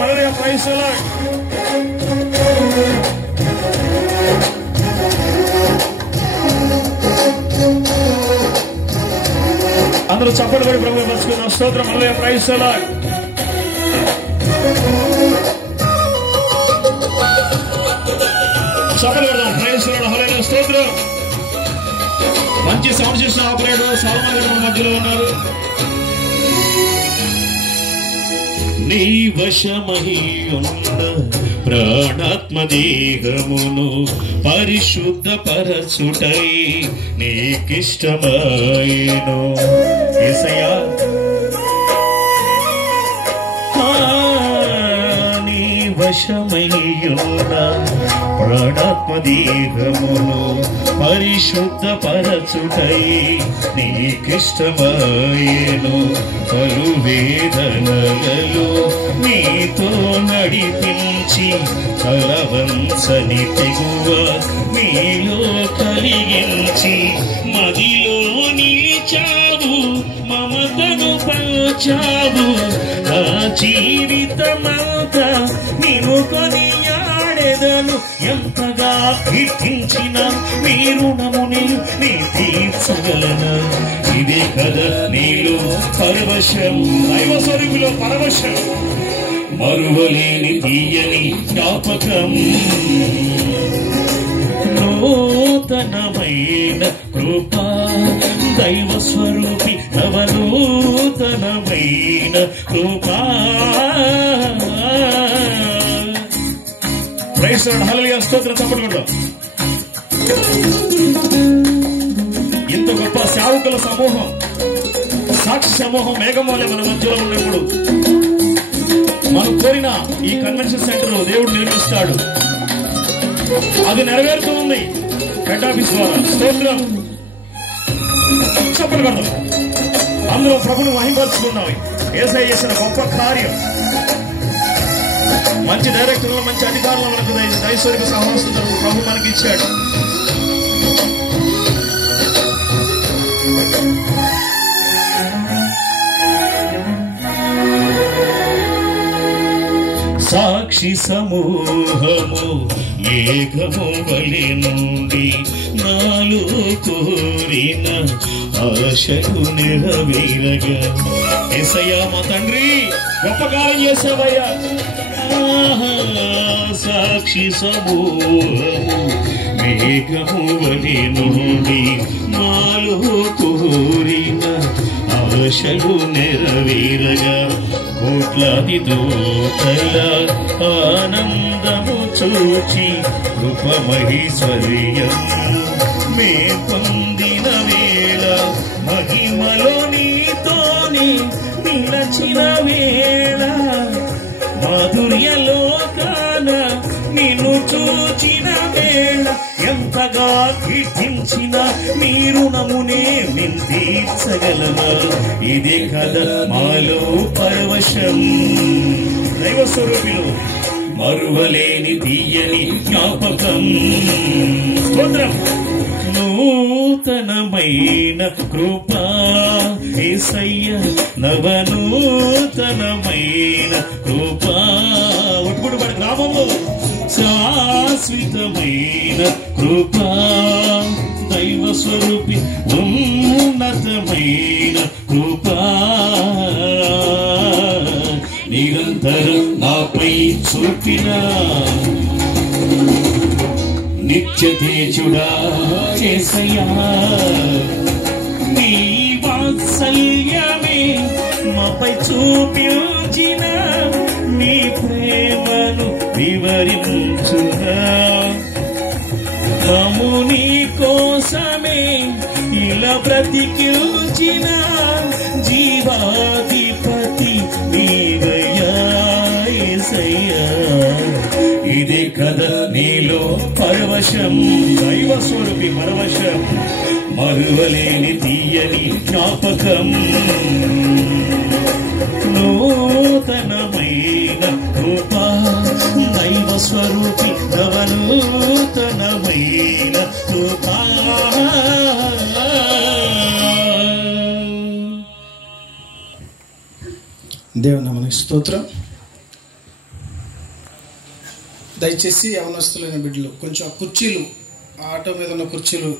Hallelujah, praise the lord. అందరూ చప్పట్లు కొట్టి ప్రభువుని పరుచుకుందాం. స్తోత్రం, హల్లెలూయా, ప్రైజ్ ది లార్డ్. చప్పట్లు కొడదాం. ప్రైజ్ ది లార్డ్, హల్లెలూయా, స్తోత్రం. మంచి సౌండ్ సిస్టమ్ ఆపరేటర్ సల్మాన్ గారు మన మధ్యలో ఉన్నారు. నీ వశమై ఉన్న ప్రాణాత్మ దేహమును పరిశుద్ధపరచుటై నీకిష్టమాయెను యేసయ్యా. నీ వశమై ఉన్న ప్రాణాత్మ దేహమును పరిశుద్ధపరచుటై నీకిష్టమాయెను. పలు వేదనలలో నీతో నడిపించి కలవంచని తెగువ నీలో కలిగించి మదిలో నిలిచావు, మమతను పంచావు. నా జీవితమంతా నిన్ను కొనియాడెదను. ఎంతగా కీర్తించిన నీ రుణముని నీ తీర్చగలను. ఇదే కదా నీలో పరవశం, దైవ స్వరూపిలో పరవశం, మరువలేని తీయని జ్ఞాపకం. నూతనమైన కృప దైవ స్వరూపి నవనూతనమైన కృప. ప్రైజ్ ది లార్డ్, హల్లెలూయా, స్తోత్రం. చప్పట్లు. ఇంత గొప్ప సేవకుల సమూహం, సాక్షి సమూహం మేఘమూలే మన మధ్యలో ఉన్నప్పుడు మనం కోరిన ఈ కన్వెన్షన్ సెంటర్ దేవుడు నిర్మిస్తాడు. అది నెరవేరుతూ ఉంది హెడ్ ఆఫీస్ ద్వారా. స్తోత్రం. చప్పట్లు కొడదాం. అందరూ ప్రభుని మహిమపరుచుకున్నాం. యేసయ్య చేసిన గొప్ప కార్యం, మంచి డైరెక్టర్లు, మంచి అధికారులు మనకు దైవస్వరూప సహవాసం ప్రభు మనకి ఇచ్చాడు. సాక్షి సమూహము ఏకము వలె నుండి నాలో కోరిన ఆశలు నెరవేరగా. యేసయ్యా మా తండ్రి గొప్ప కార్యం చేశావయ్యా. సాక్షి సమూహము మేఘము వలె నుండి నాలో కోరిన ఆశలు నెరవేరగా. కోట్లాది దూతల ఆనందము చూచి కృపమహీశ్వర్యం మే పొందిన వేళ, మహిమలో నీతోని నిలచిన వేళ, మాధుర్యలోకాన నిన్ను చూచిన వేళ, ఎంతగా కీర్తించిన నీ రుణమునే మేము తీర్చగలమా. ఇదే కదా మాలో పరవశం, దైవ స్వరూపిలో మరువలేని తీయని జ్ఞాపకం. స్తోత్రం. నూతనమైన కృప యేసయ్య నవనూతనమైన కృప. ఉట్టుబడి గ్రామంలో శాశ్వతమైన కృప దైవ స్వరూపి ఉన్నతమైన కృప నిరంతరం నాపై చూపిన నిత్య తేజుడా యేసయ్యా. నీ వాత్సల్యమే మాపై చూపించిన నీ ప్రేమను వివరించుగా. మము నీ కోసమే ఇలా బ్రతికించిన జీవాధిపతి నీవయ్యా యేసయ్యా. ఇదే కదా నీలో పరవశం, దైవ స్వరూపి పరవశం, మరువలేని తీయని జ్ఞాపకం. నూతనమైన కృప దైవ స్వరూపి నవనూతనమైన కృప. దేవుని నామమునకు స్తోత్రం. దయచేసి యవనస్తులైన బిడ్డలు కొంచెం కుర్చీలు, ఆటో మీద ఉన్న కుర్చీలు